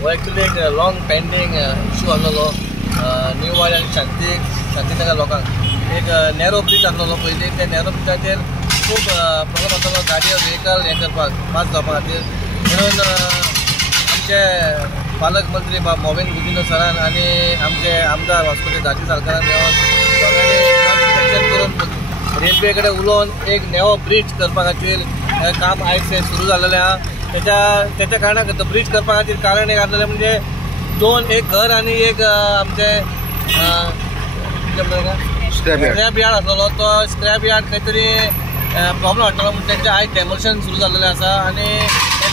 हो एक्चुअली एक long pending issue आसलो न्यू वार्ड आनी शांतीनगर लोकांक एक नॅरो ब्रिज आसलो पयलीं त्या नॅरो ब्रिजाचेर खूब प्रॉब्लम आसलो गाडयो व्हेकल हें करपाक पास जावपा खातीर म्हणून आमचे पालकमंत्री मोविन गुदिन्हो सरान आनी आमचे आमदार वास्कोचे दाजी सरकारान मेळोन सगळ्यांनी करून रेल्वे कडेन उलोवन एक नवो ब्रिज करपा खातीर काम आयज सुरू जाल्लेलें आहा त्याच्या कारणाक तो ब्रिज करपा खातीर कारण एक आसलेलें म्हणजे दोन एक घर आनी एक आमचे स्क्रॅप यार्ड आसलो तो स्क्रॅप यार्ड खंय तरी प्रॉब्लम हाडटालो म्हणून तेंचें आयज डेमोलिशन सुरू जाल्लेलें आसा आनी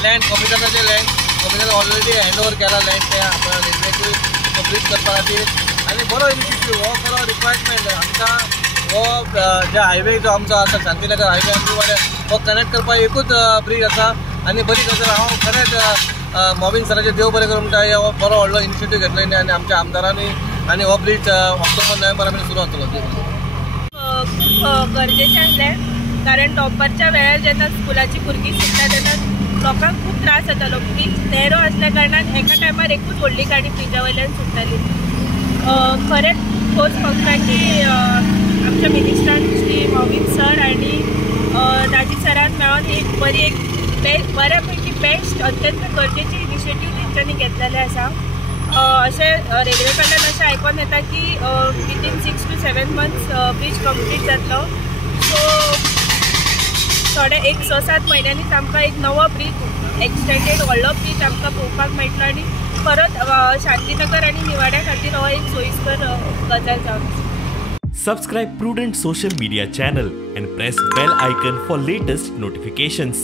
लँड कॉम्पिटनाचें ऑलरेडी हँड ओवर केला लँड ते आपल्या रेल्वेक ब्रिज करपा खातीर आनी बरो इनिशिएटीव हो बरो रिक्वायरमेंट आमकां हो जे हायवे जो आमचो आसा शांतीनगर हायवे आनी हो कनेक्ट करपाक एकूच ब्रिज आसा आनी बरी गजाल हांव खरेंच मोविन सराचे देव बरें करूं म्हणटा हो बरो व्हडलो इनिशिएटीव घेतलो आनी आमच्या आमदारांनी आनी हो ब्रिज ऑक्टोबर नोव्हेंबरा मेरेन सुरू जातलो खूब गरजेचें आसलें कारण दनपारच्या वेळार जेन्ना स्कुलाची भुरगीं शिकता तेन्ना लोकांक खूब त्रास जातालो ब्रिज नॅरो आसल्या कारणान एका टायमार एकूच व्हडली गाडी ब्रिजा वयल्यान सुटताली खरेंच खोस भोगता की आमच्या मिनिस्टरान श्री मोविन सर आनी दाजी सरान मेळोन एक बऱ्यापैकी बेस्ट अत्यंत गरजेची इनिशिएटीव तेंच्यांनी घेतलेले आसा अशें रेल्वे कडल्यान अशें आयकून येता की within 6 to 7 months bridge complete जातलो सो थोडे एक 6-7 महिन्यांनीच आमकां एक नवो ब्रिज एक्सटेंडेड व्हडलो ब्रिज आमकां पळोवपाक मेळटलो आनी परत शांतीनगर आनी निवाड्या खातीर हो एक सोयीस्कर गजाल जावन Subscribe Prudent social media channel and press bell icon for latest notifications.